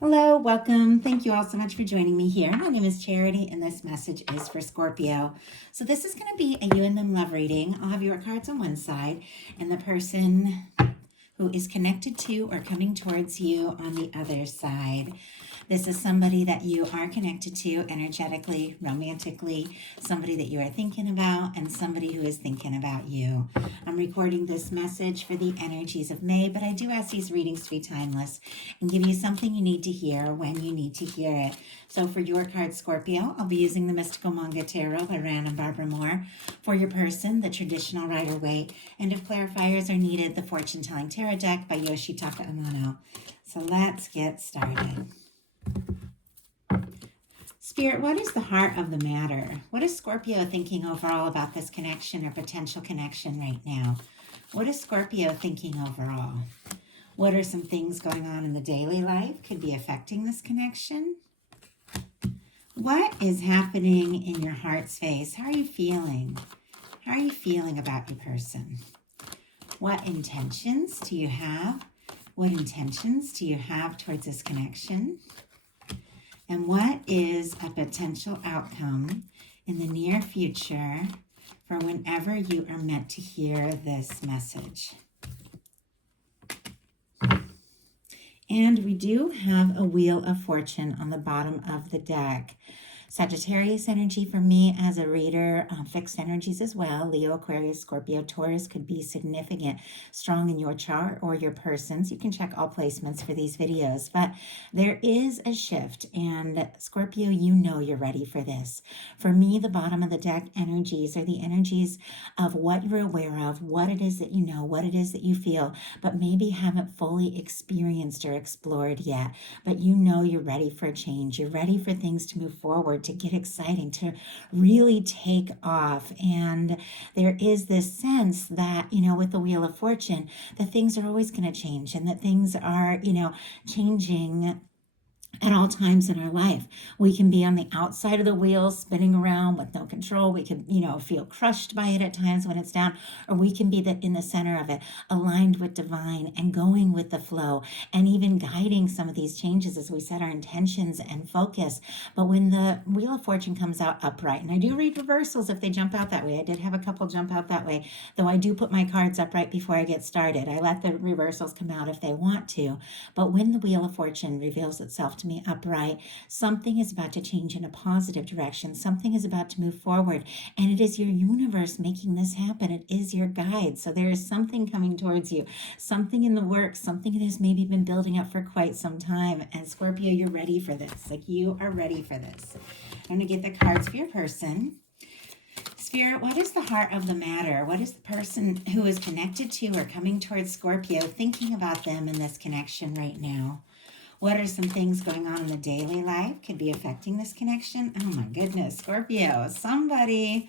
Hello, welcome. Thank you all so much for joining me here. My name is Charity, and this message is for Scorpio. So this is going to be a you and them love reading. I'll have your cards on one side, and the person who is connected to or coming towards you on the other side. This is somebody that you are connected to energetically, romantically, somebody that you are thinking about, and somebody who is thinking about you. I'm recording this message for the energies of May, but I do ask these readings to be timeless and give you something you need to hear when you need to hear it. So for your card, Scorpio, I'll be using the Mystical Manga Tarot by Ran and Barbara Moore. For your person, the traditional Rider-Waite. And if clarifiers are needed, the Fortune Telling Tarot deck by Yoshitaka Amano. So let's get started. Spirit, what is the heart of the matter? What is Scorpio thinking overall about this connection or potential connection right now? What is Scorpio thinking overall? What are some things going on in the daily life could be affecting this connection? What is happening in your heart space? How are you feeling? How are you feeling about your person? What intentions do you have? What intentions do you have towards this connection? And what is a potential outcome in the near future for whenever you are meant to hear this message? And we do have a Wheel of Fortune on the bottom of the deck. Sagittarius energy for me as a reader, fixed energies as well. Leo, Aquarius, Scorpio, Taurus could be significant, strong in your chart or your person's. You can check all placements for these videos, but there is a shift, and Scorpio, you know you're ready for this. For me, the bottom of the deck energies are the energies of what you're aware of, what it is that you know, what it is that you feel, but maybe haven't fully experienced or explored yet. But you know you're ready for a change. You're ready for things to move forward, to get exciting, to really take off. And there is this sense that, with the Wheel of Fortune, that things are always going to change, and that things are, changing at all times in our life. We can be on the outside of the wheel spinning around with no control. We could, feel crushed by it at times when it's down, or we can be in the center of it, aligned with divine and going with the flow, and even guiding some of these changes as we set our intentions and focus. But when the Wheel of Fortune comes out upright, and I do read reversals if they jump out that way. I did have a couple jump out that way, though I do put my cards upright before I get started. I let the reversals come out if they want to. But when the Wheel of Fortune reveals itself to me upright, something is about to change in a positive direction. Something is about to move forward, and it is your universe making this happen. It is your guide. So there is something coming towards you, something in the works, something that has maybe been building up for quite some time. And Scorpio, you're ready for this. Like, you are ready for this. I'm going to get the cards for your person. Spirit, what is the heart of the matter? What is the person who is connected to or coming towards Scorpio thinking about them in this connection right now? What are some things going on in the daily life could be affecting this connection? Oh my goodness, Scorpio, somebody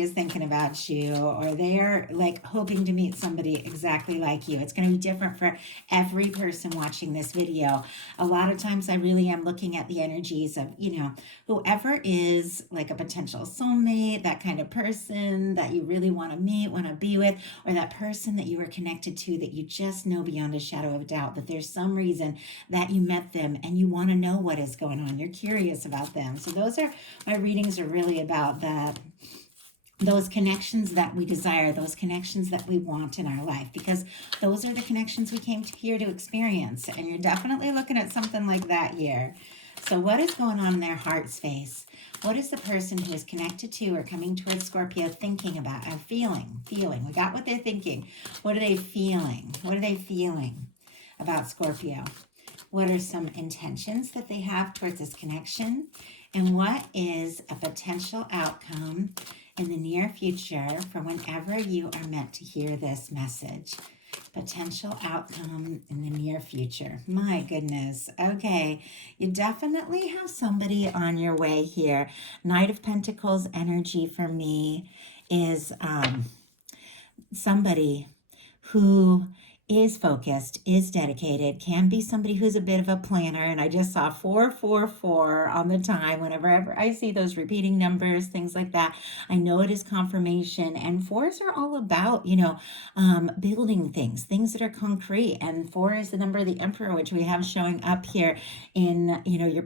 is thinking about you, or they're like hoping to meet somebody exactly like you. It's going to be different for every person watching this video. A lot of times I really am looking at the energies of, whoever is like a potential soulmate, that kind of person that you really want to meet, want to be with, or that person that you are connected to that you just know beyond a shadow of doubt that there's some reason that you met them and you want to know what is going on. You're curious about them. So those are, my readings are really about that. Those connections that we desire, those connections that we want in our life, because those are the connections we came here to experience. And you're definitely looking at something like that here. So what is going on in their heart space? What is the person who is connected to or coming towards Scorpio thinking about or feeling? We got what they're thinking. What are they feeling? What are they feeling about Scorpio? What are some intentions that they have towards this connection? And what is a potential outcome in the near future for whenever you are meant to hear this message? Potential outcome in the near future. My goodness. Okay, you definitely have somebody on your way here. Knight of Pentacles energy for me is somebody who is focused, is dedicated, can be somebody who's a bit of a planner. And I just saw 444 on the time. Whenever I see those repeating numbers, things like that, I know it is confirmation. And fours are all about, building things that are concrete. And four is the number of the emperor, which we have showing up here in, your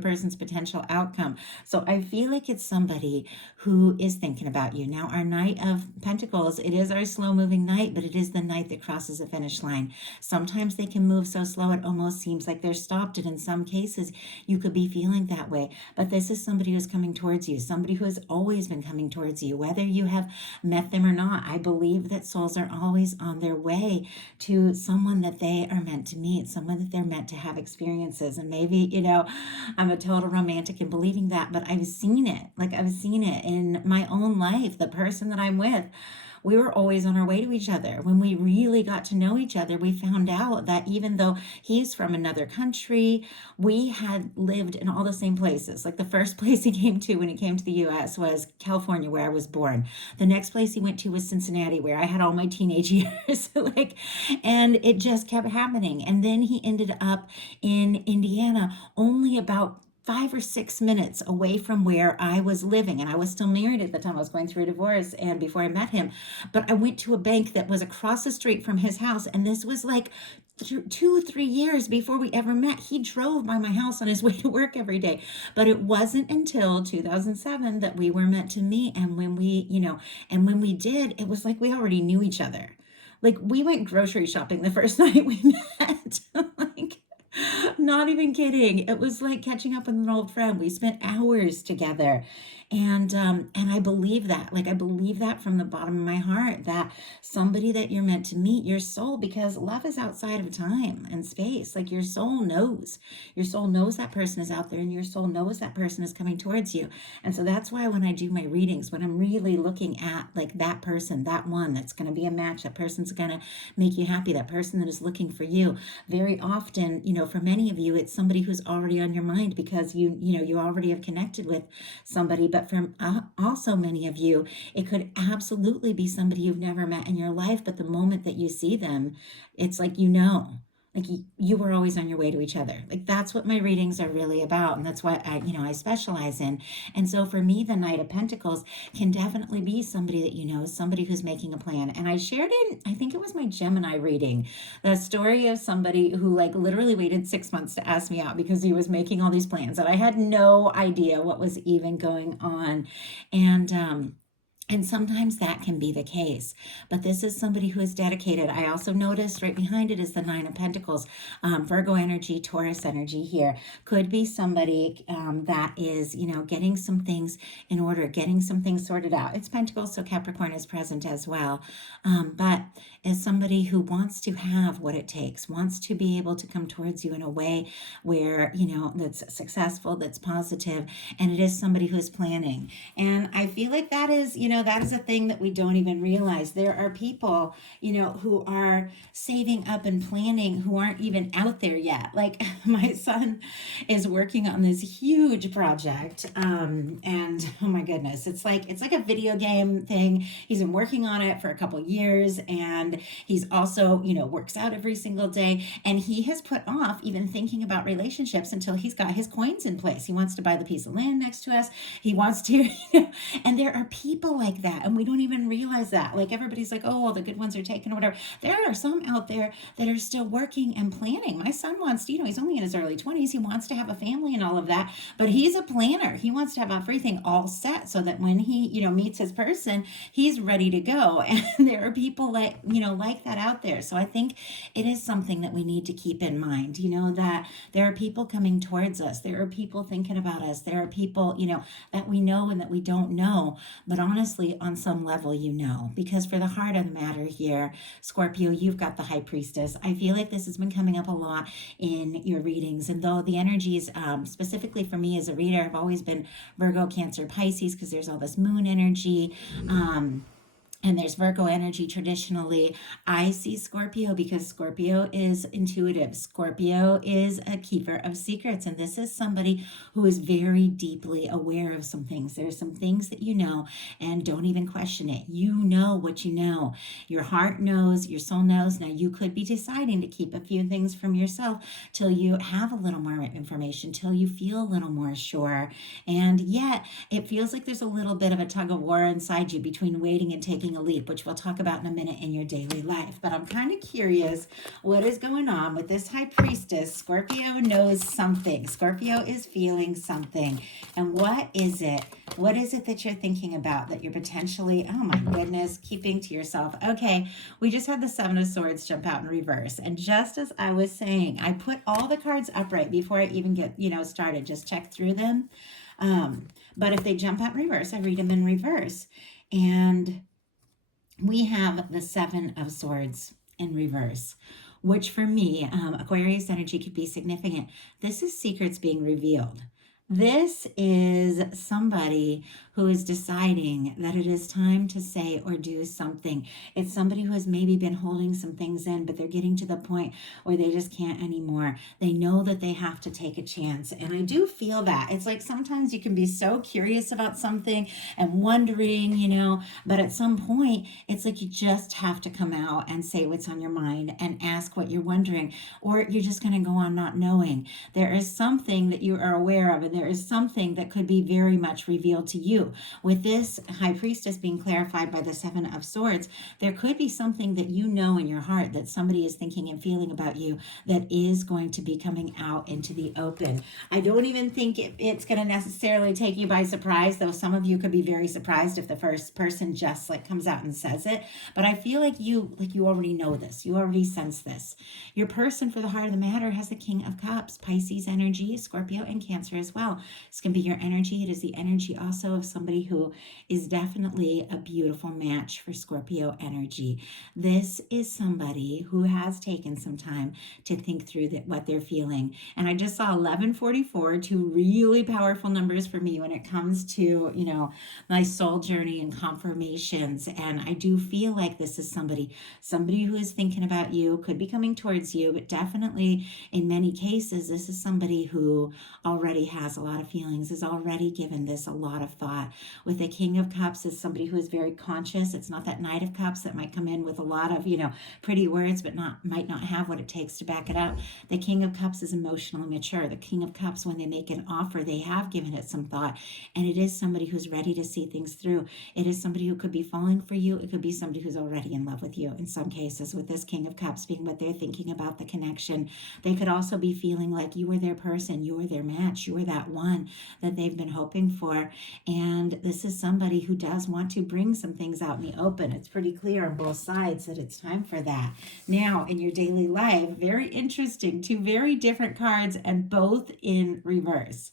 person's potential outcome. So I feel like it's somebody who is thinking about you. Now, our Knight of Pentacles, it is our slow moving knight, but it is the knight that crosses a finish line. Sometimes they can move so slow it almost seems like they're stopped. And in some cases, you could be feeling that way. But this is somebody who's coming towards you, somebody who has always been coming towards you, whether you have met them or not. I believe that souls are always on their way to someone that they are meant to meet, someone that they're meant to have experiences. And maybe, I'm a total romantic in believing that, but I've seen it. Like I've seen it in my own life. The person that I'm with, we were always on our way to each other. When we really got to know each other, we found out that even though he's from another country, we had lived in all the same places. Like the first place he came to when he came to the US was California, where I was born. The next place he went to was Cincinnati, where I had all my teenage years. And it just kept happening. And then he ended up in Indiana, only about 5 or 6 minutes away from where I was living. And I was still married at the time. I was going through a divorce and before I met him. But I went to a bank that was across the street from his house. And this was like 2 or 3 years before we ever met. He drove by my house on his way to work every day. But it wasn't until 2007 that we were meant to meet. And when we did, it was like we already knew each other. Like we went grocery shopping the first night we met. Not even kidding. It was like catching up with an old friend. We spent hours together. And I believe that. Like I believe that from the bottom of my heart, that somebody that you're meant to meet, your soul, because love is outside of time and space. Like your soul knows. Your soul knows that person is out there, and your soul knows that person is coming towards you. And so that's why when I do my readings, when I'm really looking at like that person, that one that's going to be a match, that person's going to make you happy, that person that is looking for you, very often, for many of you, it's somebody who's already on your mind because you already have connected with somebody. But for also many of you, it could absolutely be somebody you've never met in your life. But the moment that you see them, it's like, like you were always on your way to each other. Like that's what my readings are really about. And that's what I specialize in. And so for me, the Knight of Pentacles can definitely be somebody that somebody who's making a plan. And I shared I think it was my Gemini reading, the story of somebody who like literally waited 6 months to ask me out because he was making all these plans and I had no idea what was even going on. And sometimes that can be the case. But this is somebody who is dedicated. I also noticed right behind it is the Nine of Pentacles, Virgo energy, Taurus energy here. Could be somebody that is, getting some things in order, getting some things sorted out. It's Pentacles, so Capricorn is present as well. But is somebody who wants to have what it takes, wants to be able to come towards you in a way where, that's successful, that's positive, and it is somebody who is planning. And I feel like that is a thing that we don't even realize. There are people, who are saving up and planning who aren't even out there yet. Like my son is working on this huge project. And oh my goodness, it's like a video game thing. He's been working on it for a couple years, and he's also, works out every single day. And he has put off even thinking about relationships until he's got his coins in place. He wants to buy the piece of land next to us. He wants to, and there are people like that, and we don't even realize that. Like everybody's like, oh, the good ones are taken or whatever. There are some out there that are still working and planning. My son wants to, he's only in his early 20s. He wants to have a family and all of that, but he's a planner. He wants to have everything all set so that when he, meets his person, he's ready to go. And there are people like that out there. So I think it is something that we need to keep in mind, that there are people coming towards us. There are people thinking about us. There are people, that we know and that we don't know. But honestly, on some level, because for the heart of the matter here, Scorpio, you've got the High Priestess. I feel like this has been coming up a lot in your readings. And though the energies, specifically for me as a reader, have always been Virgo, Cancer, Pisces, because there's all this moon energy. And there's Virgo energy traditionally. I see Scorpio because Scorpio is intuitive. Scorpio is a keeper of secrets. And this is somebody who is very deeply aware of some things. There's some things that you know, and don't even question it. You know what you know. Your heart knows, your soul knows. Now, you could be deciding to keep a few things from yourself till you have a little more information, till you feel a little more sure. And yet, it feels like there's a little bit of a tug of war inside you between waiting and taking a leap, which we'll talk about in a minute in your daily life. But I'm kind of curious what is going on with this high priestess. Scorpio knows something. Scorpio is feeling something. And what is it? What is it that you're thinking about that you're potentially, oh my goodness, keeping to yourself? Okay, we just had the Seven of Swords jump out in reverse. And just as I was saying, I put all the cards upright before I even get, started. Just check through them. But if they jump out in reverse, I read them in reverse. And we have the Seven of Swords in reverse, which for me, Aquarius energy could be significant. This is secrets being revealed. This is somebody who is deciding that it is time to say or do something. It's somebody who has maybe been holding some things in, but they're getting to the point where they just can't anymore. They know that they have to take a chance. And I do feel that. It's like sometimes you can be so curious about something and wondering, but at some point, it's like you just have to come out and say what's on your mind and ask what you're wondering, or you're just going to go on not knowing. There is something that you are aware of, and there is something that could be very much revealed to you. With this high priestess being clarified by the Seven of Swords, there could be something that you know in your heart that somebody is thinking and feeling about you that is going to be coming out into the open. I don't even think it's going to necessarily take you by surprise, though some of you could be very surprised if the first person just comes out and says it. But I feel like you already know this. You already sense this. Your person for the heart of the matter has the King of Cups, Pisces energy, Scorpio, and Cancer as well. This can be your energy. It is the energy also of somebody who is definitely a beautiful match for Scorpio energy. This is somebody who has taken some time to think through what they're feeling. And I just saw 1144, two really powerful numbers for me when it comes to, my soul journey and confirmations. And I do feel like this is somebody who is thinking about you, could be coming towards you, but definitely in many cases, this is somebody who already has a lot of feelings, has already given this a lot of thought. With the King of Cups is somebody who is very conscious. It's not that Knight of Cups that might come in with a lot of, pretty words, but might not have what it takes to back it up. The King of Cups is emotionally mature. The King of Cups, when they make an offer, they have given it some thought, and it is somebody who's ready to see things through. It is somebody who could be falling for you. It could be somebody who's already in love with you in some cases, with this King of Cups being what they're thinking about the connection. They could also be feeling like you were their person, you were their match, you were that one that they've been hoping for. And this is somebody who does want to bring some things out in the open. It's pretty clear on both sides that it's time for that. Now, in your daily life, very interesting, two very different cards and both in reverse.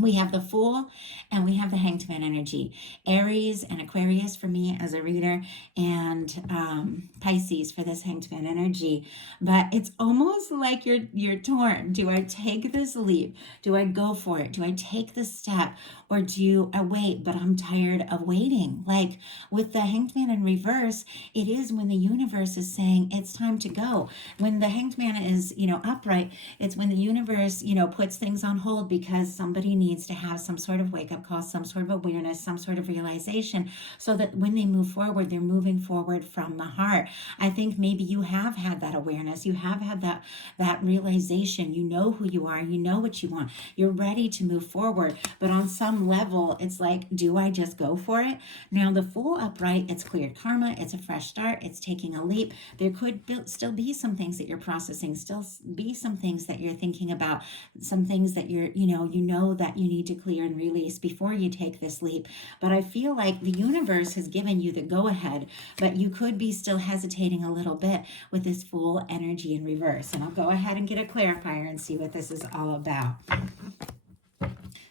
We have the Fool and we have the Hanged Man energy. Aries and Aquarius for me as a reader, and Pisces for this Hanged Man energy. But it's almost like you're torn. Do I take this leap? Do I go for it? Do I take the step? Or do I wait? But I'm tired of waiting. Like with the Hanged Man in reverse, it is when the universe is saying it's time to go. When the Hanged Man is, upright, it's when the universe, puts things on hold because somebody needs to have some sort of wake-up call, some sort of awareness, some sort of realization, so that when they move forward, they're moving forward from the heart. I think maybe you have had that awareness. You have had that realization. You know who you are. You know what you want. You're ready to move forward. But on some level, it's like, do I just go for it? Now, the Fool upright, it's cleared karma. It's a fresh start. It's taking a leap. There could still be some things that you're processing, still be some things that you're thinking about, some things that you're, that you need to clear and release before you take this leap. But I feel like the universe has given you the go-ahead, but you could be still hesitating a little bit with this Fool energy in reverse. And I'll go ahead and get a clarifier and see what this is all about.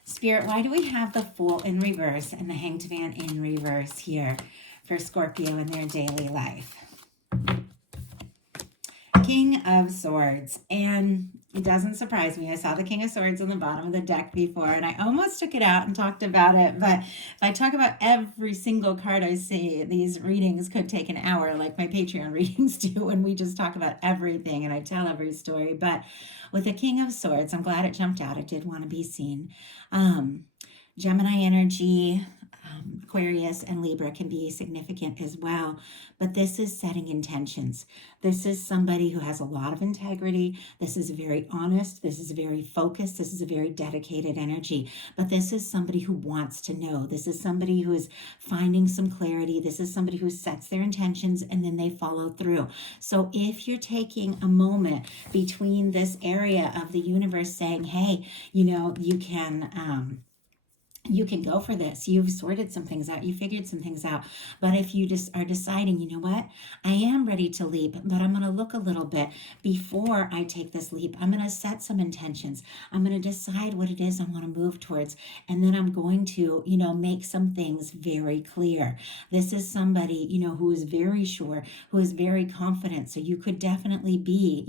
Spirit, why do we have the Fool in reverse and the Hanged Man in reverse here for Scorpio in their daily life? King of Swords. And it doesn't surprise me. I saw the King of Swords on the bottom of the deck before, and I almost took it out and talked about it. But if I talk about every single card I see, these readings could take an hour, like my Patreon readings do, when we just talk about everything and I tell every story. But with the King of Swords, I'm glad it jumped out. It did want to be seen. Gemini energy, Aquarius and Libra can be significant as well, but this is setting intentions. This is somebody who has a lot of integrity. This is very honest. This is very focused. This is a very dedicated energy, but this is somebody who wants to know. This is somebody who is finding some clarity. This is somebody who sets their intentions and then they follow through. So if you're taking a moment between this area of the universe saying, hey, you can go for this. You've sorted some things out. You figured some things out. But if you just are deciding, you know what, I am ready to leap, but I'm going to look a little bit before I take this leap. I'm going to set some intentions. I'm going to decide what it is I want to move towards. And then I'm going to, make some things very clear. This is somebody, who is very sure, who is very confident. So you could definitely be,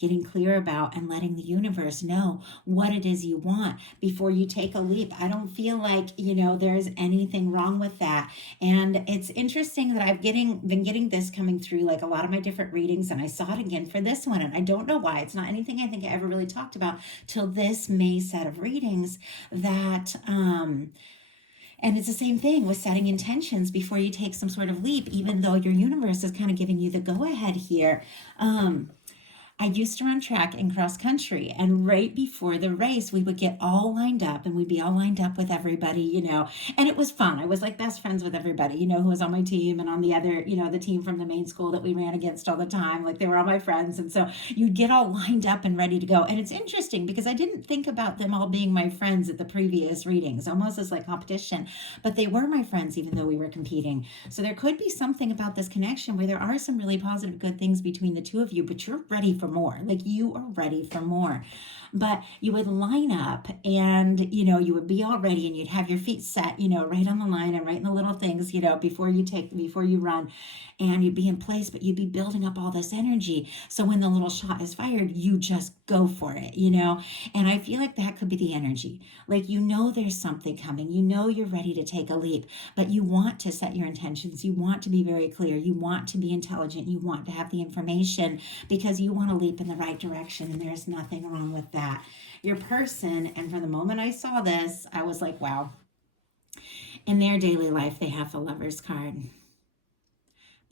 getting clear about and letting the universe know what it is you want before you take a leap. I don't feel like there's anything wrong with that. And it's interesting that I've been getting this coming through like a lot of my different readings, and I saw it again for this one, and I don't know why. It's not anything I think I ever really talked about till this May set of readings. That and it's the same thing with setting intentions before you take some sort of leap, even though your universe is kind of giving you the go ahead here. I used to run track and cross country, and right before the race, we would get all lined up, and we'd be all lined up with everybody, and it was fun. I was like best friends with everybody, who was on my team and on the other, the team from the main school that we ran against all the time. Like they were all my friends. And so you'd get all lined up and ready to go. And it's interesting because I didn't think about them all being my friends at the previous readings, almost as like competition, but they were my friends, even though we were competing. So there could be something about this connection where there are some really positive, good things between the two of you, but you're ready for more. Like you are ready for more. But you would line up and, you would be all ready and you'd have your feet set, right on the line and right in the little things, before you run, and you'd be in place, but you'd be building up all this energy. So when the little shot is fired, you just go for it, and I feel like that could be the energy. Like, there's something coming, you're ready to take a leap, but you want to set your intentions. You want to be very clear. You want to be intelligent. You want to have the information because you want to leap in the right direction. And there's nothing wrong with that. Your person, and from the moment I saw this, I was like, wow. In their daily life, they have the Lover's card.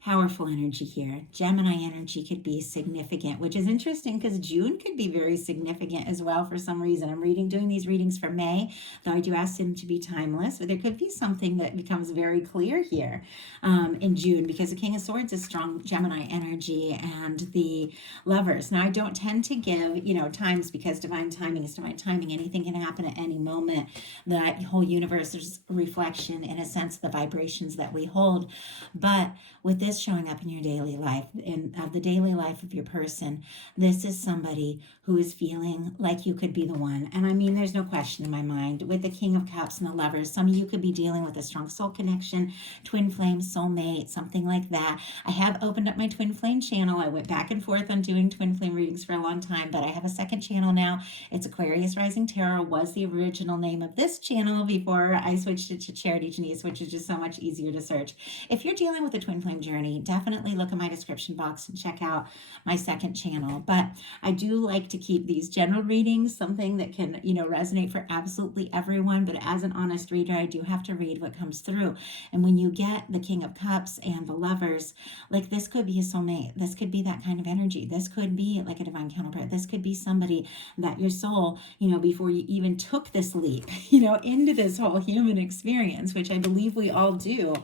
Powerful energy here. Gemini energy could be significant, which is interesting because June could be very significant as well for some reason. I'm doing these readings for May, though I do ask them to be timeless, but there could be something that becomes very clear here in June, because the King of Swords is strong Gemini energy and the Lovers. Now, I don't tend to give, times, because divine timing is divine timing. Anything can happen at any moment. The whole universe is a reflection, in a sense, of the vibrations that we hold. But with this showing up in your daily life, in the daily life of your person, this is somebody who is feeling like you could be the one. And I mean, there's no question in my mind. With the King of Cups and the Lovers, some of you could be dealing with a strong soul connection, twin flame, soulmate, something like that. I have opened up my twin flame channel. I went back and forth on doing twin flame readings for a long time, but I have a second channel now. It's Aquarius Rising Tarot, was the original name of this channel before I switched it to Charity Janice, which is just so much easier to search. If you're dealing with a twin flame journey, definitely look in my description box and check out my second channel. But I do like to keep these general readings something that can, resonate for absolutely everyone. But as an honest reader, I do have to read what comes through. And when you get the King of Cups and the Lovers, like this could be a soulmate. This could be that kind of energy. This could be like a divine counterpart. This could be somebody that your soul, before you even took this leap, into this whole human experience, which I believe we all do,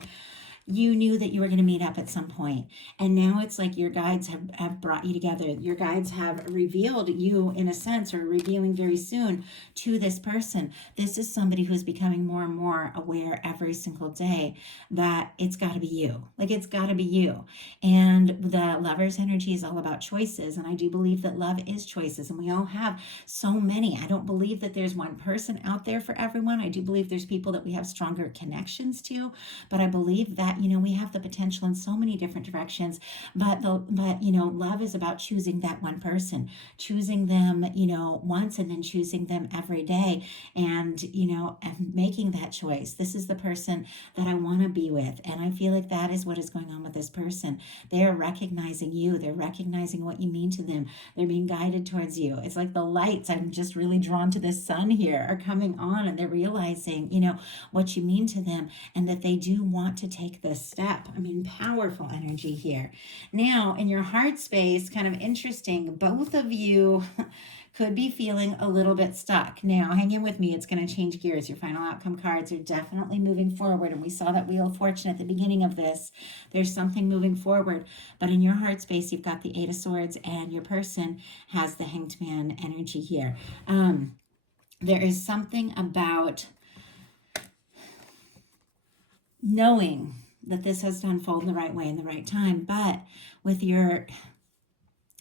you knew that you were going to meet up at some point. And now it's like your guides have brought you together. Your guides have revealed you, in a sense, or revealing very soon to this person. This is somebody who is becoming more and more aware every single day that it's got to be you. Like, it's got to be you. And the Lover's energy is all about choices. And I do believe that love is choices. And we all have so many. I don't believe that there's one person out there for everyone. I do believe there's people that we have stronger connections to. But I believe that we have the potential in so many different directions, but love is about choosing that one person, choosing them, once, and then choosing them every day, and making that choice. This is the person that I want to be with. And I feel like that is what is going on with this person. They are recognizing you. They're recognizing what you mean to them. They're being guided towards you. It's like the lights, I'm just really drawn to the sun here, are coming on, and they're realizing, what you mean to them, and that they do want to take this step. I mean, powerful energy here. Now, in your heart space, kind of interesting, both of you could be feeling a little bit stuck. Now, hang in with me. It's going to change gears. Your final outcome cards are definitely moving forward. And we saw that Wheel of Fortune at the beginning of this. There's something moving forward. But in your heart space, you've got the Eight of Swords, and your person has the Hanged Man energy here. There is something about knowing that this has to unfold in the right way in the right time. But with your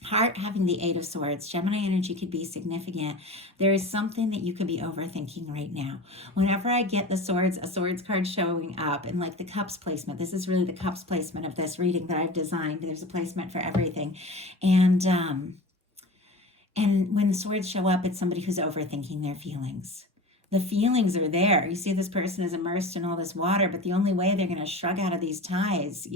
heart having the Eight of Swords, Gemini energy could be significant. There is something that you could be overthinking right now. Whenever I get a swords card showing up, and like the cups placement, this is really the cups placement of this reading that I've designed. There's a placement for everything. And when the swords show up, it's somebody who's overthinking their feelings. The feelings are there. You see, this person is immersed in all this water, but the only way they're going to shrug out of these ties,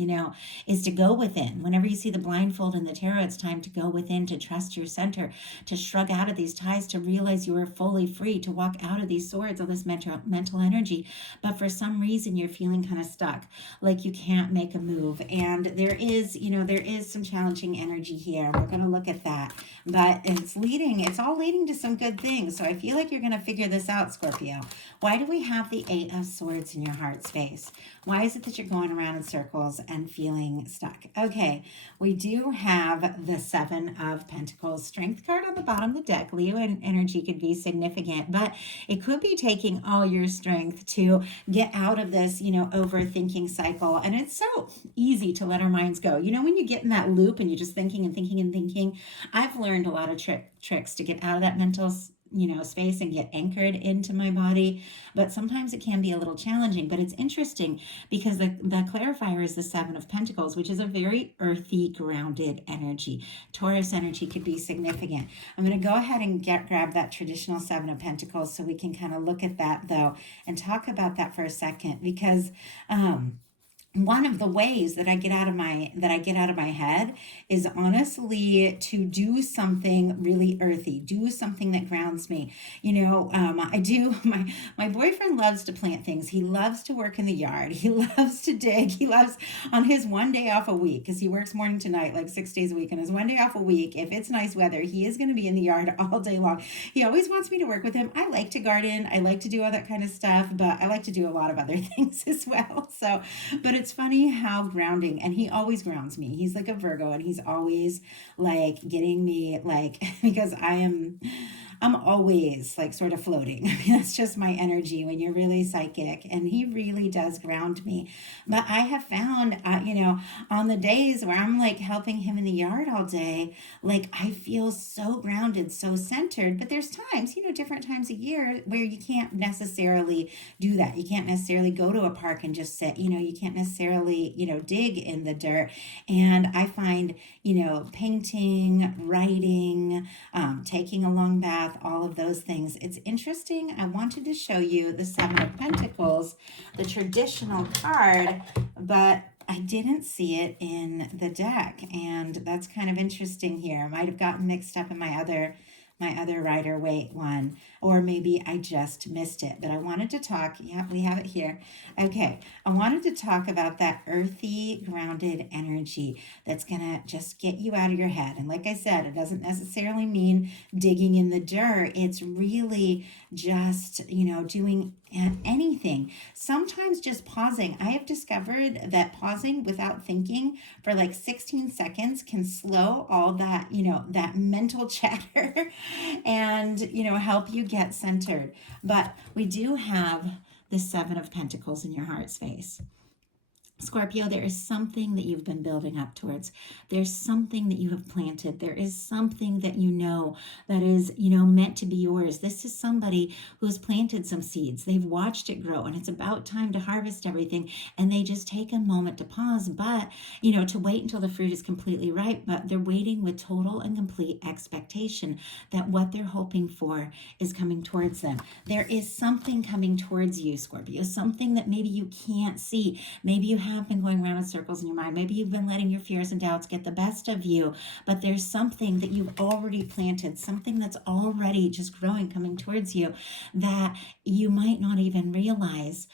is to go within. Whenever you see the blindfold in the tarot, it's time to go within, to trust your center, to shrug out of these ties, to realize you are fully free, to walk out of these swords, all this mental energy. But for some reason, you're feeling kind of stuck, like you can't make a move. And there is some challenging energy here. We're going to look at that. But it's all leading to some good things. So I feel like you're going to figure this out, Scorpio. Why do we have the Eight of Swords in your heart space? Why is it that you're going around in circles and feeling stuck? Okay, we do have the Seven of Pentacles strength card on the bottom of the deck. Leo energy could be significant, but it could be taking all your strength to get out of this, overthinking cycle. And it's so easy to let our minds go. When you get in that loop and you're just thinking and thinking and thinking, I've learned a lot of tricks to get out of that mental space and get anchored into my body. But sometimes it can be a little challenging. But it's interesting because the clarifier is the Seven of Pentacles, which is a very earthy, grounded energy. Taurus energy could be significant. I'm going to go ahead and grab that traditional Seven of Pentacles so we can kind of look at that, though, and talk about that for a second, because one of the ways that I get out of my head is honestly to do something really earthy, do something that grounds me. My boyfriend loves to plant things. He loves to work in the yard. He loves to dig. He loves, on his one day off a week, because he works morning to night, like 6 days a week, and his one day off a week, if it's nice weather, he is going to be in the yard all day long. He always wants me to work with him. I like to garden. I like to do all that kind of stuff, but I like to do a lot of other things as well. But it's funny how grounding, and he always grounds me. He's like a Virgo, and he's always like getting me, like, because I'm always like sort of floating. I mean, that's just my energy when you're really psychic, and he really does ground me. But I have found, on the days where I'm like helping him in the yard all day, like I feel so grounded, so centered. But there's times, different times a year where you can't necessarily do that. You can't necessarily go to a park and just sit, you can't necessarily, dig in the dirt. And I find, painting, writing, taking a long bath, all of those things. It's interesting. I wanted to show you the Seven of Pentacles, the traditional card, but I didn't see it in the deck. And that's kind of interesting here. I might have gotten mixed up in my other Rider-Waite one, or maybe I just missed it. But I wanted to talk, yeah, we have it here. Okay, I wanted to talk about that earthy, grounded energy that's gonna just get you out of your head. And like I said, it doesn't necessarily mean digging in the dirt. It's really just, doing anything. Sometimes just pausing. I have discovered that pausing without thinking for like 16 seconds can slow all that, that mental chatter and, help you get centered. But we do have the Seven of Pentacles in your heart space. Scorpio, there is something that you've been building up towards. There's something that you have planted. There is something that you know that is, meant to be yours. This is somebody who has planted some seeds. They've watched it grow and it's about time to harvest everything. And they just take a moment to pause, but, to wait until the fruit is completely ripe. But they're waiting with total and complete expectation that what they're hoping for is coming towards them. There is something coming towards you, Scorpio, something that maybe you can't see. Maybe you have been going around in circles in your mind. Maybe you've been letting your fears and doubts get the best of you, but there's something that you've already planted, something that's already just growing, coming towards you that you might not even realize.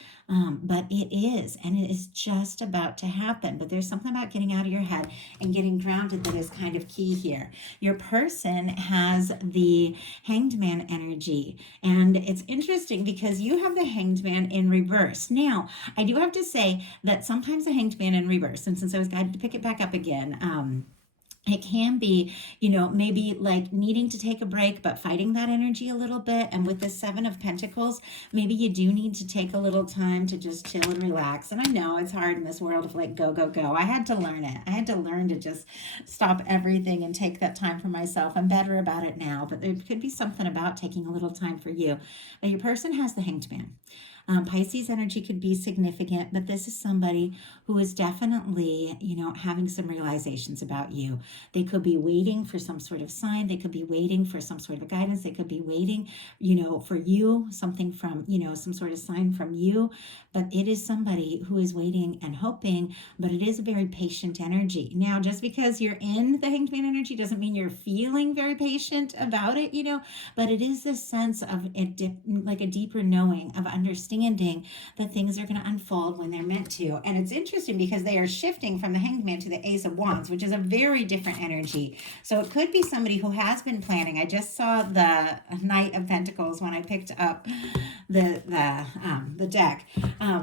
But it is, and it is just about to happen. But there's something about getting out of your head and getting grounded that is kind of key here. Your person has the Hanged Man energy, and it's interesting because you have the Hanged Man in reverse. Now, I do have to say that sometimes the Hanged Man in reverse, and since I was guided to pick it back up again, it can be, maybe like needing to take a break, but fighting that energy a little bit. And with the Seven of Pentacles, maybe you do need to take a little time to just chill and relax. And I know it's hard in this world of like go, go, go. I had to learn it. I had to learn to just stop everything and take that time for myself. I'm better about it now, but there could be something about taking a little time for you. But your person has the Hanged Man. Pisces energy could be significant, but this is somebody who is definitely, having some realizations about you. They could be waiting for some sort of sign. They could be waiting for some sort of guidance. They could be waiting, for you, something from, some sort of sign from you. But it is somebody who is waiting and hoping, but it is a very patient energy. Now, just because you're in the Hanged Man energy doesn't mean you're feeling very patient about it, but it is this sense of like a deeper knowing of understanding that things are going to unfold when they're meant to. And it's interesting because they are shifting from the Hanged Man to the Ace of Wands, which is a very different energy. So it could be somebody who has been planning. I just saw the Knight of Pentacles when I picked up the deck.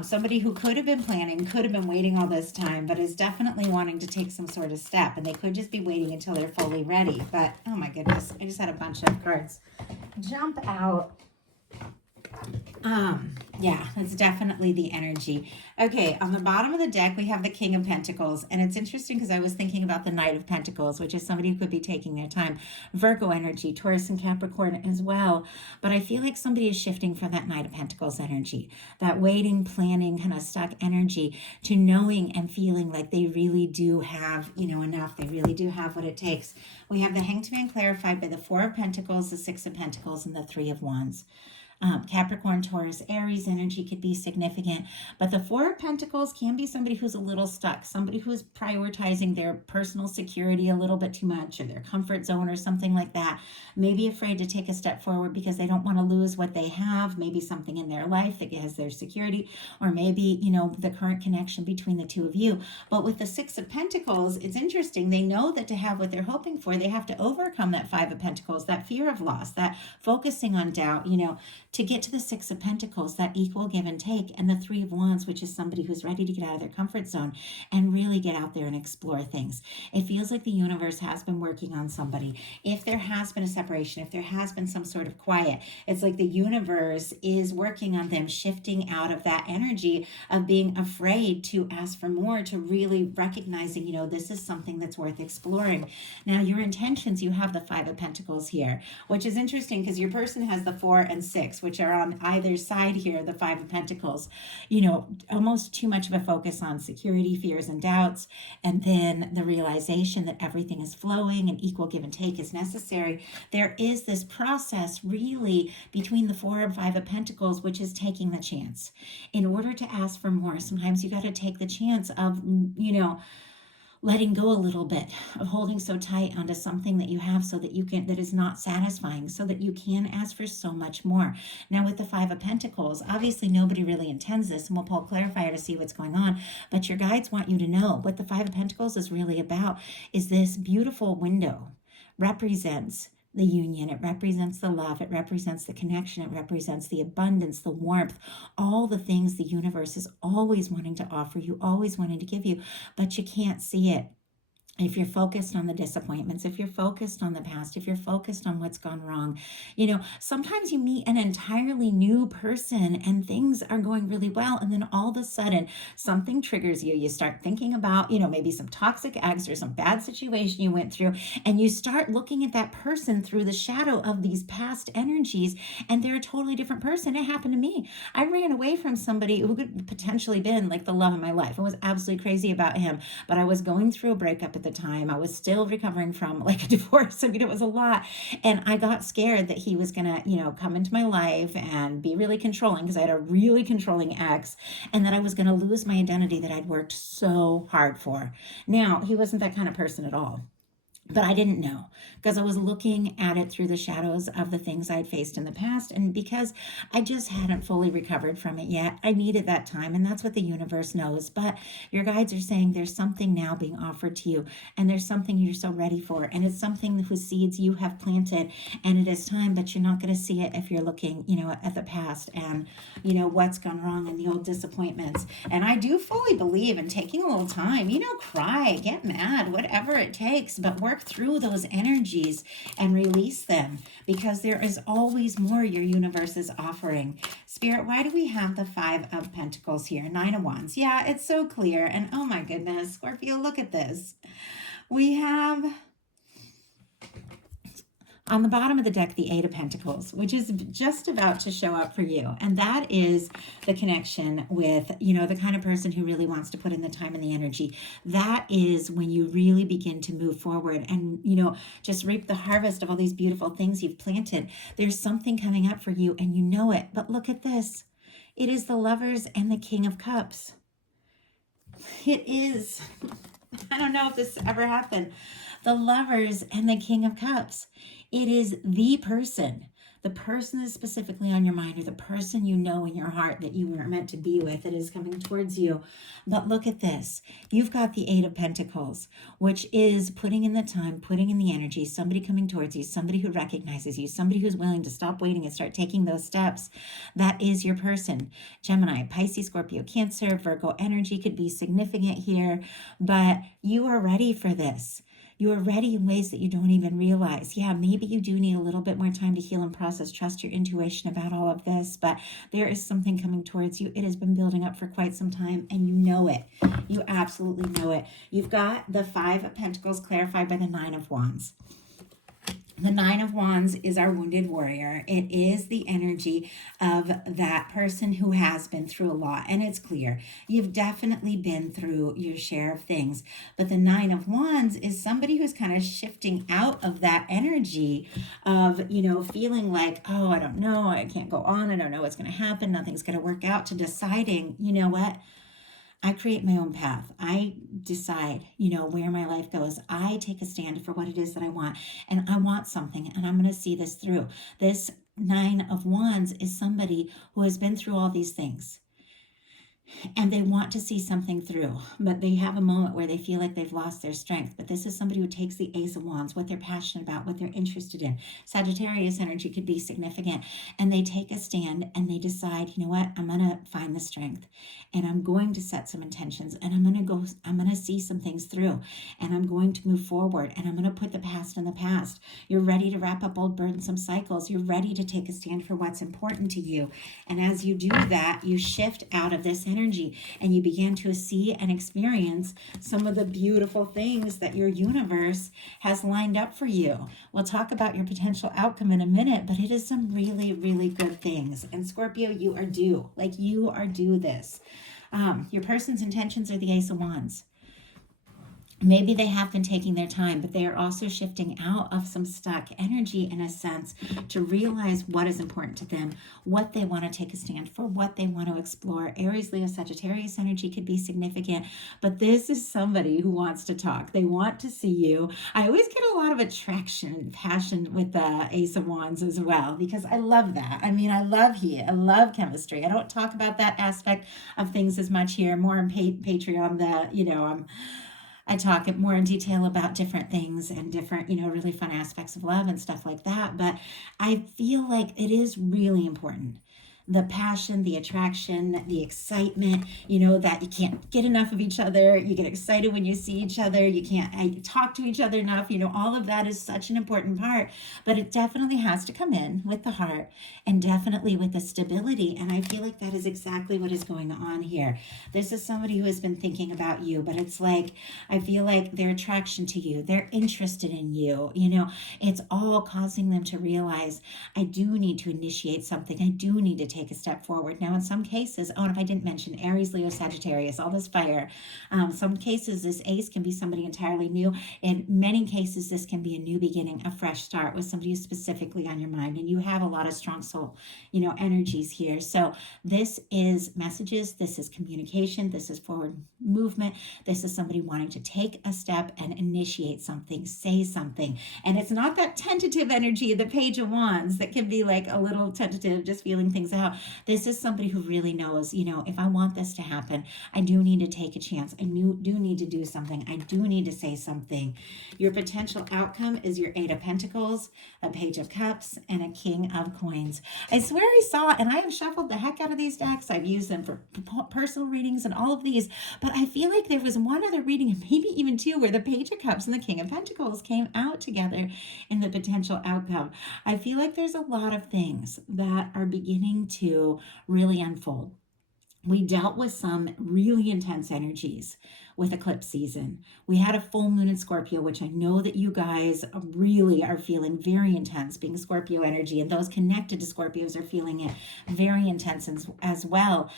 Somebody who could have been planning, could have been waiting all this time, but is definitely wanting to take some sort of step. And they could just be waiting until they're fully ready. But oh my goodness, I just had a bunch of cards jump out. Yeah, that's definitely the energy. Okay, on the bottom of the deck, we have the King of Pentacles. And it's interesting because I was thinking about the Knight of Pentacles, which is somebody who could be taking their time. Virgo energy, Taurus and Capricorn as well. But I feel like somebody is shifting from that Knight of Pentacles energy, that waiting, planning, kind of stuck energy, to knowing and feeling like they really do have, enough. They really do have what it takes. We have the Hanged Man clarified by the Four of Pentacles, the Six of Pentacles, and the Three of Wands. Capricorn, Taurus, Aries energy could be significant, but the Four of Pentacles can be somebody who's a little stuck, somebody who's prioritizing their personal security a little bit too much, or their comfort zone or something like that. Maybe afraid to take a step forward because they don't want to lose what they have, maybe something in their life that has their security, or maybe, the current connection between the two of you. But with the Six of Pentacles, it's interesting. They know that to have what they're hoping for, they have to overcome that Five of Pentacles, that fear of loss, that focusing on doubt, to get to the Six of Pentacles, that equal give and take, and the Three of Wands, which is somebody who's ready to get out of their comfort zone and really get out there and explore things. It feels like the universe has been working on somebody. If there has been a separation, if there has been some sort of quiet, it's like the universe is working on them, shifting out of that energy of being afraid to ask for more, to really recognizing, this is something that's worth exploring. Now, your intentions, you have the Five of Pentacles here, which is interesting because your person has the 4 and 6, which are on either side here, the Five of Pentacles, almost too much of a focus on security, fears, and doubts. And then the realization that everything is flowing and equal give and take is necessary. There is this process really between the 4 and 5 of Pentacles, which is taking the chance. In order to ask for more, sometimes you got to take the chance of, letting go a little bit, of holding so tight onto something that you have so that you can, that is not satisfying, so that you can ask for so much more. Now with the 5 of Pentacles, obviously nobody really intends this, and we'll pull a clarifier to see what's going on, but your guides want you to know what the 5 of Pentacles is really about is this beautiful window represents the union. It represents the love. It represents the connection. It represents the abundance, the warmth, all the things the universe is always wanting to offer you, always wanting to give you, but you can't see it. if you're focused on the disappointments, if you're focused on the past, if you're focused on what's gone wrong, sometimes you meet an entirely new person and things are going really well. And then all of a sudden, something triggers you. You start thinking about, maybe some toxic ex or some bad situation you went through. And you start looking at that person through the shadow of these past energies. And they're a totally different person. It happened to me. I ran away from somebody who could potentially been like the love of my life. I was absolutely crazy about him, but I was going through a breakup at the time. I was still recovering from like a divorce. I mean, it was a lot. And I got scared that he was going to, come into my life and be really controlling, because I had a really controlling ex, and that I was going to lose my identity that I'd worked so hard for. Now, he wasn't that kind of person at all. But I didn't know, because I was looking at it through the shadows of the things I'd faced in the past. And because I just hadn't fully recovered from it yet, I needed that time. And that's what the universe knows. But your guides are saying there's something now being offered to you. And there's something you're so ready for. And it's something whose seeds you have planted. And it is time, but you're not going to see it if you're looking, at the past and, what's gone wrong and the old disappointments. And I do fully believe in taking a little time, cry, get mad, whatever it takes, but work through those energies and release them, because there is always more your universe is offering. Spirit, why do we have the 5 of Pentacles here? 9 of Wands. Yeah, it's so clear. And oh my goodness, Scorpio, look at this. We have on the bottom of the deck, the 8 of Pentacles, which is just about to show up for you. And that is the connection with, the kind of person who really wants to put in the time and the energy. That is when you really begin to move forward and, just reap the harvest of all these beautiful things you've planted. There's something coming up for you and you know it. But look at this. It is the Lovers and the King of Cups. It is. I don't know if this ever happened. The Lovers and the King of Cups. It is the person that's specifically on your mind, or the person you know in your heart that you were meant to be with, that is coming towards you. But look at this. You've got the 8 of Pentacles, which is putting in the time, putting in the energy, somebody coming towards you, somebody who recognizes you, somebody who's willing to stop waiting and start taking those steps. That is your person. Gemini, Pisces, Scorpio, Cancer, Virgo energy could be significant here, but you are ready for this. You are ready in ways that you don't even realize. Yeah, maybe you do need a little bit more time to heal and process. Trust your intuition about all of this, but there is something coming towards you. It has been building up for quite some time, and you know it. You absolutely know it. You've got the 5 of Pentacles clarified by the 9 of Wands. The 9 of Wands is our wounded warrior. It is the energy of that person who has been through a lot. And it's clear, you've definitely been through your share of things. But the 9 of Wands is somebody who's kind of shifting out of that energy of, feeling like, oh, I don't know, I can't go on, I don't know what's going to happen, nothing's going to work out, to deciding, you know what? I create my own path. I decide, where my life goes. I take a stand for what it is that I want. And I want something, and I'm going to see this through. This 9 of Wands is somebody who has been through all these things, and they want to see something through, but they have a moment where they feel like they've lost their strength. But this is somebody who takes the Ace of Wands, what they're passionate about, what they're interested in. Sagittarius energy could be significant, and they take a stand and they decide, you know what, I'm going to find the strength, and I'm going to set some intentions, and I'm going to see some things through, and I'm going to move forward, and I'm going to put the past in the past. You're ready to wrap up old burdensome cycles. You're ready to take a stand for what's important to you. And as you do that, you shift out of this energy, and you begin to see and experience some of the beautiful things that your universe has lined up for you. We'll talk about your potential outcome in a minute, but it is some really, really good things. And Scorpio, you are due. You are due this. Your person's intentions are the Ace of Wands. Maybe they have been taking their time, but they are also shifting out of some stuck energy, in a sense, to realize what is important to them, what they want to take a stand for, what they want to explore. Aries, Leo, Sagittarius energy could be significant, but this is somebody who wants to talk. They want to see you. I always get a lot of attraction and passion with the Ace of Wands as well, because I love that. I mean, I love heat. I love chemistry. I don't talk about that aspect of things as much here, more on Patreon. I talk more in detail about different things and different, really fun aspects of love and stuff like that. But I feel like it is really important the passion, the attraction, the excitement, you know, that you can't get enough of each other. You get excited when you see each other. You can't talk to each other enough. You know, all of that is such an important part, but it definitely has to come in with the heart and definitely with the stability. And I feel like that is exactly what is going on here. This is somebody who has been thinking about you, but it's like, I feel like their attraction to you, they're interested in you, you know, it's all causing them to realize, I do need to initiate something. I do need to take a step forward. Now, in some cases, oh, and if I didn't mention Aries, Leo, Sagittarius, all this fire, some cases, this ace can be somebody entirely new. In many cases, this can be a new beginning, a fresh start with somebody who's specifically on your mind. And you have a lot of strong soul, you know, energies here. So this is messages, this is communication, this is forward movement. This is somebody wanting to take a step and initiate something, say something. And it's not that tentative energy of the Page of Wands that can be like a little tentative, just feeling things out. This is somebody who really knows, you know, if I want this to happen, I do need to take a chance. I do need to do something. I do need to say something. Your potential outcome is your Eight of Pentacles, a Page of Cups, and a King of Coins. I swear I saw, and I have shuffled the heck out of these decks. I've used them for personal readings and all of these, but I feel like there was one other reading, and maybe even two, where the Page of Cups and the King of Pentacles came out together in the potential outcome. I feel like there's a lot of things that are beginning to really unfold. We dealt with some really intense energies with eclipse season. We had a full moon in Scorpio, which I know that you guys really are feeling very intense, being Scorpio energy, and those connected to Scorpios are feeling it very intense as well.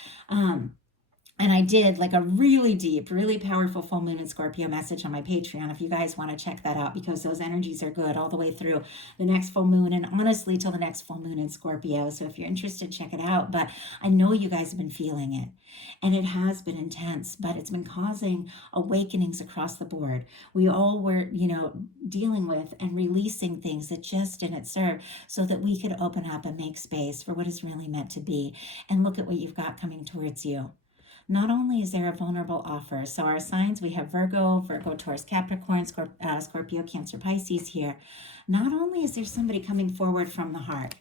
And I did like a really deep, really powerful full moon in Scorpio message on my Patreon if you guys want to check that out, because those energies are good all the way through the next full moon, and honestly till the next full moon in Scorpio. So if you're interested, check it out. But I know you guys have been feeling it, and it has been intense, but it's been causing awakenings across the board. We all were, you know, dealing with and releasing things that just didn't serve, so that we could open up and make space for what is really meant to be. And look at what you've got coming towards you. Not only is there a vulnerable offer, so our signs, we have Virgo, Taurus, Capricorn, Scorpio, Cancer, Pisces here. Not only is there somebody coming forward from the heart,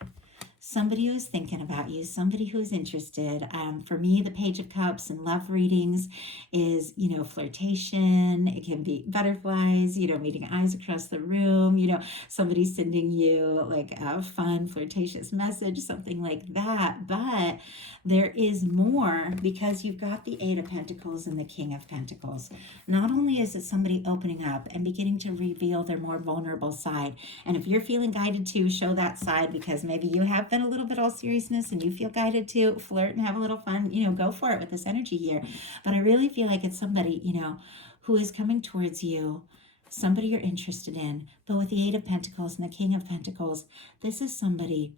somebody who's thinking about you, somebody who's interested. For me, the Page of Cups and love readings is, you know, flirtation. It can be butterflies, you know, meeting eyes across the room, you know, somebody sending you like a fun, flirtatious message, something like that. But there is more, because you've got the Eight of Pentacles and the King of Pentacles. Not only is it somebody opening up and beginning to reveal their more vulnerable side, and if you're feeling guided to show that side, because maybe you have been a little bit all seriousness and you feel guided to flirt and have a little fun, you know, go for it with this energy here. But I really feel like it's somebody, you know, who is coming towards you, somebody you're interested in. But with the Eight of Pentacles and the King of Pentacles, this is somebody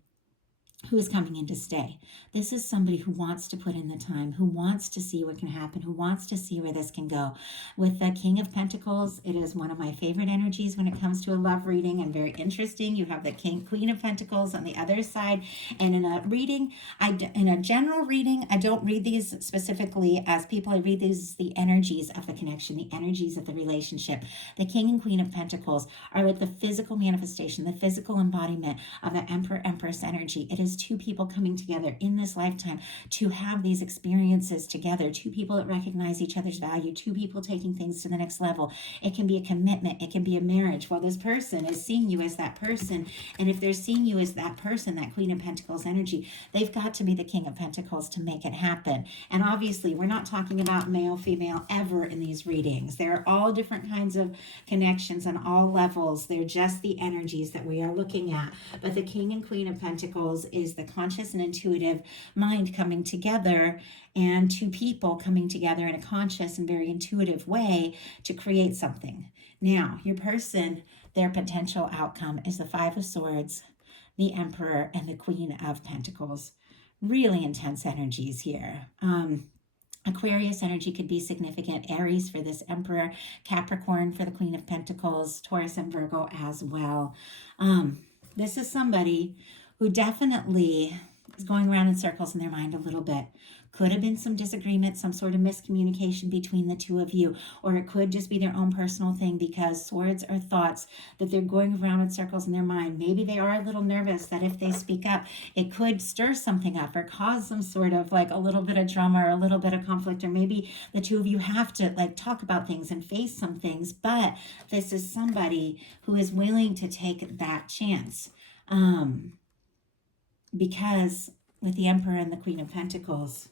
who is coming in to stay. This is somebody who wants to put in the time, who wants to see what can happen, who wants to see where this can go. With the King of Pentacles, it is one of my favorite energies when it comes to a love reading, and very interesting. You have the Queen of Pentacles on the other side. And in a reading, in a general reading, I don't read these specifically as people. I read these as the energies of the connection, the energies of the relationship. The King and Queen of Pentacles are like the physical manifestation, the physical embodiment of the Emperor, Empress energy. It is two people coming together in this lifetime to have these experiences together, two people that recognize each other's value, two people taking things to the next level. It can be a commitment, it can be a marriage. Well, this person is seeing you as that person, and if they're seeing you as that person, that Queen of Pentacles energy, they've got to be the King of Pentacles to make it happen. And obviously, we're not talking about male, female ever in these readings. There are all different kinds of connections on all levels. They're just the energies that we are looking at. But the King and Queen of Pentacles is the conscious and intuitive mind coming together, and two people coming together in a conscious and very intuitive way to create something. Now, your person, their potential outcome is the Five of Swords, the Emperor, and the Queen of Pentacles. Really intense energies here. Aquarius energy could be significant. Aries for this Emperor, Capricorn for the Queen of Pentacles, Taurus and Virgo as well. This is somebody who definitely is going around in circles in their mind a little bit, Could have been some disagreement, some sort of miscommunication between the two of you, or it could just be their own personal thing, because swords are thoughts that they're going around in circles in their mind. Maybe they are a little nervous that if they speak up, it could stir something up or cause some sort of like a little bit of drama or a little bit of conflict, or maybe the two of you have to like talk about things and face some things. But this is somebody who is willing to take that chance. Because with the Emperor and the Queen of Pentacles,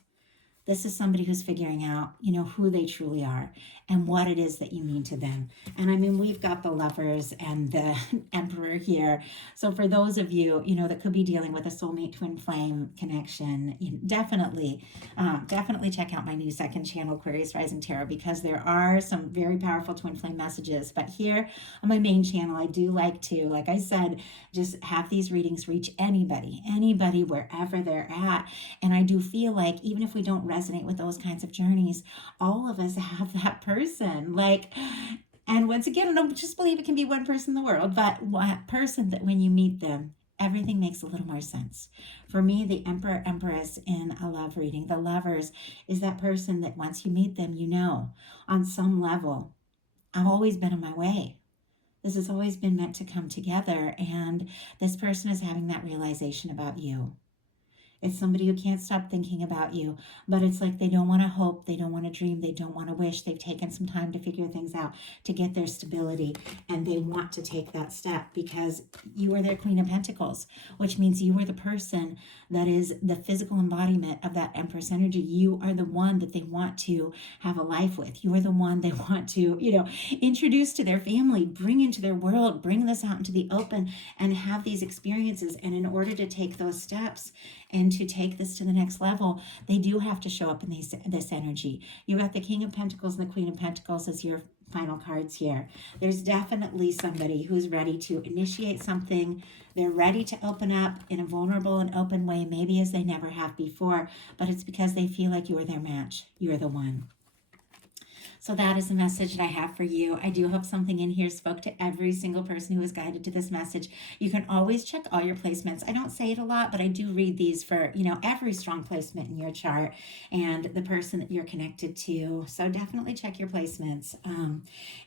this is somebody who's figuring out, who they truly are and what it is that you mean to them. And I mean, we've got the Lovers and the Emperor here. So for those of you, that could be dealing with a soulmate twin flame connection, definitely check out my new second channel, Aquarius Rising Tarot, because there are some very powerful twin flame messages. But here on my main channel, I do like to, like I said, just have these readings reach anybody wherever they're at. And I do feel like even if we don't resonate with those kinds of journeys, all of us have that person. And once again, I don't just believe it can be one person in the world, but one person that when you meet them, everything makes a little more sense. For me, the Emperor, Empress in a love reading, the Lovers, is that person that once you meet them, on some level, I've always been on my way. This has always been meant to come together, and this person is having that realization about you. It's somebody who can't stop thinking about you, but it's like they don't want to hope, they don't want to dream, they don't want to wish. They've taken some time to figure things out, to get their stability, and they want to take that step because you are their Queen of Pentacles, which means you are the person that is the physical embodiment of that Empress energy. You are the one that they want to have a life with. You are the one they want to, introduce to their family, bring into their world, bring this out into the open and have these experiences. And in order to take those steps and to take this to the next level, they do have to show up in this energy. You got the King of Pentacles and the Queen of Pentacles as your final cards here. There's definitely somebody who's ready to initiate something. They're ready to open up in a vulnerable and open way, maybe as they never have before, but it's because they feel like you are their match. You're the one. So that is the message that I have for you. I do hope something in here spoke to every single person who was guided to this message. You can always check all your placements. I don't say it a lot, but I do read these for, every strong placement in your chart and the person that you're connected to. So definitely check your placements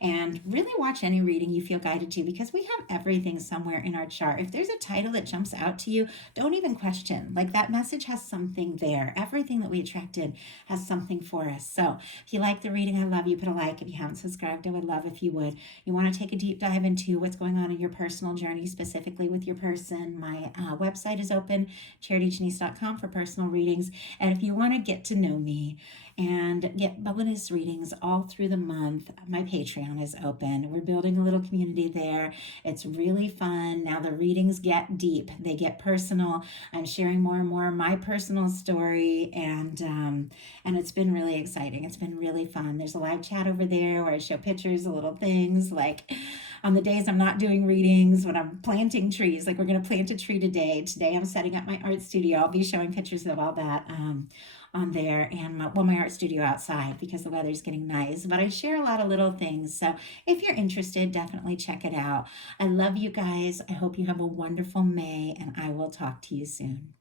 and really watch any reading you feel guided to, because we have everything somewhere in our chart. If there's a title that jumps out to you, don't even question. Like, that message has something there. Everything that we attracted has something for us. So if you like the reading, I love you. Put a like. If you haven't subscribed, I would love if you would. You want to take a deep dive into what's going on in your personal journey, specifically with your person, my website is open, charityjanice.com, for personal readings. And if you want to get to know me and get bonus readings all through the month, my Patreon is open. We're building a little community there. It's really fun. Now the readings get deep. They get personal. I'm sharing more and more of my personal story, and it's been really exciting. It's been really fun. There's a live chat over there where I show pictures of little things, like on the days I'm not doing readings, when I'm planting trees, like we're going to plant a tree today. Today I'm setting up my art studio. I'll be showing pictures of all that on there, and my art studio outside, because the weather's getting nice. But I share a lot of little things. So if you're interested, definitely check it out. I love you guys. I hope you have a wonderful May, and I will talk to you soon.